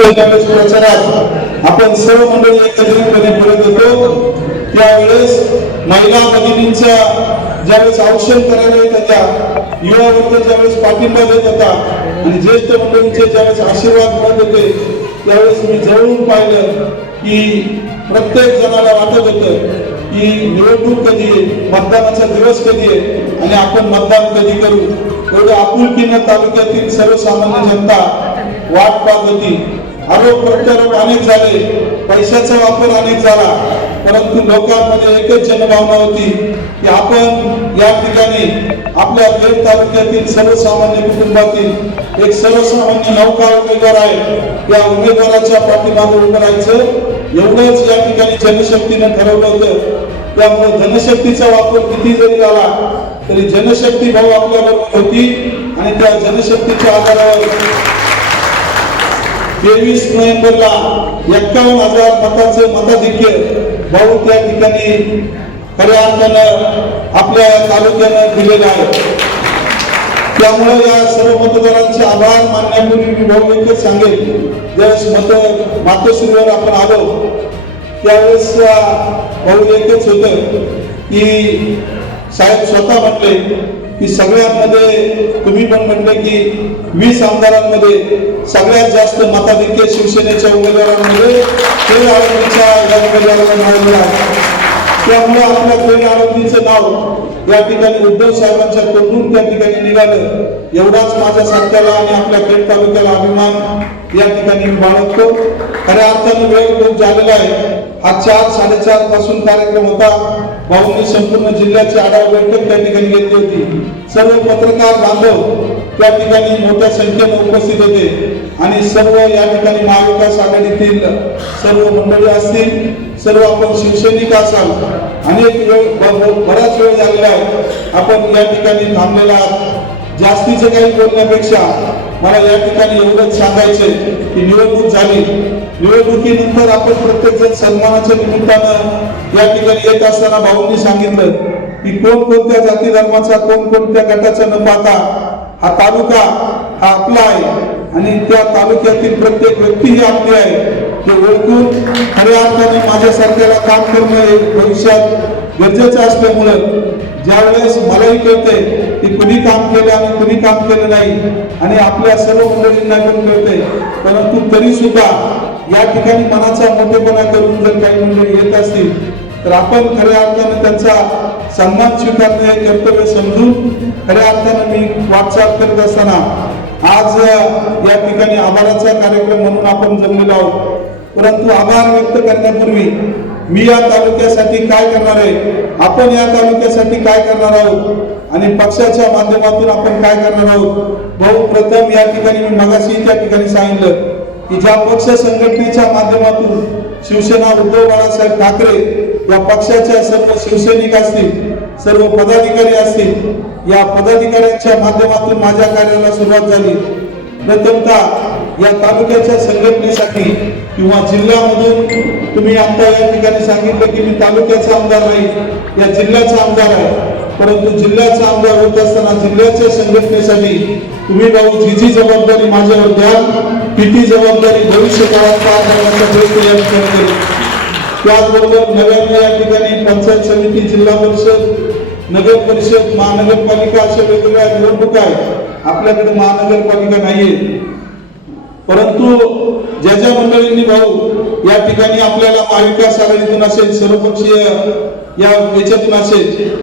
प्रचारात आपण सर्व मंडळी एकत्रितपणे बोलत होतो त्यावेळेस महिला भगिनींच्या ज्यावेळेस औक्षण करायला येत होत्या युवा वर्ग ज्यावेळेस पाठिंबा देत होता आणि ज्येष्ठ मंडळींचे ज्यावेळेस आशीर्वाद मिळत होते त्यावेळेस मी जवळून पाहिलं की प्रत्येक जणाला वाटत होतं की निवडणूक कधी आहे मतदानाचा दिवस कधी आहे आणि आपण मतदान कधी करू? एवढं आपुलकीनं तालुक्यातील सर्वसामान्य जनता वाट पाहत होती. आरोप प्रत्यारोप अनेक झाले. पैशाचा वापर अनेक झाला. परंतु लोकांमध्ये एकच जनभावना होती की आपण या ठिकाणी आपल्या खेड तालुक्यातील सर्वसामान्य कुटुंबातील एक सर्वसामान्य नौका उमेदवार आहे. त्या उमेदवाराच्या पाठीमागे उभं राहायचं. एवढंच या ठिकाणी जनशक्तीनं ठरवलं होतं. त्यामुळे जनशक्तीचा वापर किती जरी झाला तरी जनशक्ती भाऊ आपल्या बरोबर होती आणि त्या जनशक्तीच्या आधारावर तेवीस नोव्हेंबरला एक्कावन्न हजार मताचं मताधिक्य भाऊ त्या ठिकाणी खऱ्या अर्थानं आपल्या तालुक्यानं दिलेलं आहे. त्यामुळे या सर्व मतदारांचे आभार मानण्यापूर्वी मी भाऊ एकच सांगेल ज्यावेळेस मत मातोश्रीवर आपण आलो त्यावेळेस भाऊ एकच होत की साहेब स्वतः म्हटले की सगळ्यांमध्ये तुम्ही पण म्हणले की वीस आमदारांमध्ये सगळ्यात जास्त मताधिक्य शिवसेनेच्या उमेदवारांमध्ये खेळ आळंदीच्या या मिळालेलं आहे. त्यामुळे आपल्या खेळ आळंदीचं नाव या ठिकाणी उद्धव साहेबांच्या तोंडून त्या ठिकाणी निघालं. एवढाच माझ्या साथ्याला आणि आपल्या खेड तालुक्याला अभिमान या ठिकाणी मी बाळगतो. खऱ्या अर्थाने वेळ खूप झालेला आहे. हा चार साडेचारपासून कार्यक्रम होता. भाऊंनी संपूर्ण जिल्ह्याची आढावा बैठक त्या ठिकाणी घेतली होती. सर्व पत्रकार बांधव त्या ठिकाणी मोठ्या संख्येने उपस्थित होते. आणि सर्व या ठिकाणी महाविकास आघाडीतील सर्व मंडळी असतील सर्व आपण शिवसैनिक असाल अनेक वेळ बराच वेळ झालेला आहे आपण या ठिकाणी थांबलेला आहात. जास्तीचं काही बोलण्यापेक्षा मला या ठिकाणी एवढंच सांगायचंय की निवडणूक झाली. निवडणुकीनंतर आपण प्रत्येक जण सन्मानाच्या निमित्तानं या ठिकाणी येत असताना भाऊंनी सांगितलं की कोण कोणत्या जाती धर्माचा कोण कोणत्या गटाचा न पाहता हा तालुका हा आपला आहे. आणि त्या तालुक्यातील प्रत्येक व्यक्ती ही आपली आहे हे ओळखून खऱ्या अर्थाने माझ्यासारख्याला काम करणं हे भविष्यात गरजेचं असल्यामुळं ज्यावेळेस मलाही कळते की कुणी काम केलं आणि कुणी काम केलं नाही आणि आपल्या सर्व मंडळींना पण कळते परंतु तरी सुद्धा या ठिकाणी मनाचा मोठेपणा करून जर काही मंडळी येत असतील तर आपण खऱ्या अर्थानं त्यांचा सन्मान स्वीकारणं हे कर्तव्य समजून खऱ्या अर्थानं मी वाटचाल करत असताना आज या ठिकाणी आभाराचा कार्यक्रम म्हणून आपण जमलेलो आहोत. परंतु आभार व्यक्त करण्यापूर्वी मी या तालुक्यासाठी काय करणार आहे? आपण या तालुक्यासाठी काय करणार आहोत? आणि पक्षाच्या माध्यमातून आपण काय करणार आहोत? भाऊ प्रथम या ठिकाणी मी मगाशी त्या ठिकाणी सांगितलं की ज्या पक्ष संघटनेच्या माध्यमातून शिवसेना उद्धव बाळासाहेब ठाकरे या पक्षाच्या सर्व शिवसैनिक असतील सर्व पदाधिकारी असतील या पदाधिकाऱ्यांच्या माध्यमातून माझ्या कार्याला सुरुवात झाली प्रथमतः या तालुक्याच्या संघटनेसाठी किंवा जिल्ह्यामधून तुम्ही आता या ठिकाणी सांगितलं की मी तालुक्याचा आमदार नाही या जिल्ह्याचा आमदार आहे परंतु जिल्ह्याचा आमदार होत असताना जिल्ह्याच्या संघटनेसाठी तुम्ही भाऊ जी जी जबाबदारी माझ्यावर द्याल किती जबाबदारी भविष्य काळात पार करण्याचा प्रयत्न या ठिकाणी करेल. त्याचबरोबर नव्याने या ठिकाणी पंचायत समिती जिल्हा परिषद नगर परिषद महानगरपालिका अशा वेगवेगळ्या निवडणुका आहेत. आपल्याकडे महानगरपालिका नाहीये. परंतु ज्या ज्या मंडळींनी भाऊ या ठिकाणी आपल्याला महाविकास आघाडीतून असेल सर्वपक्षीय या याच्यातून असेल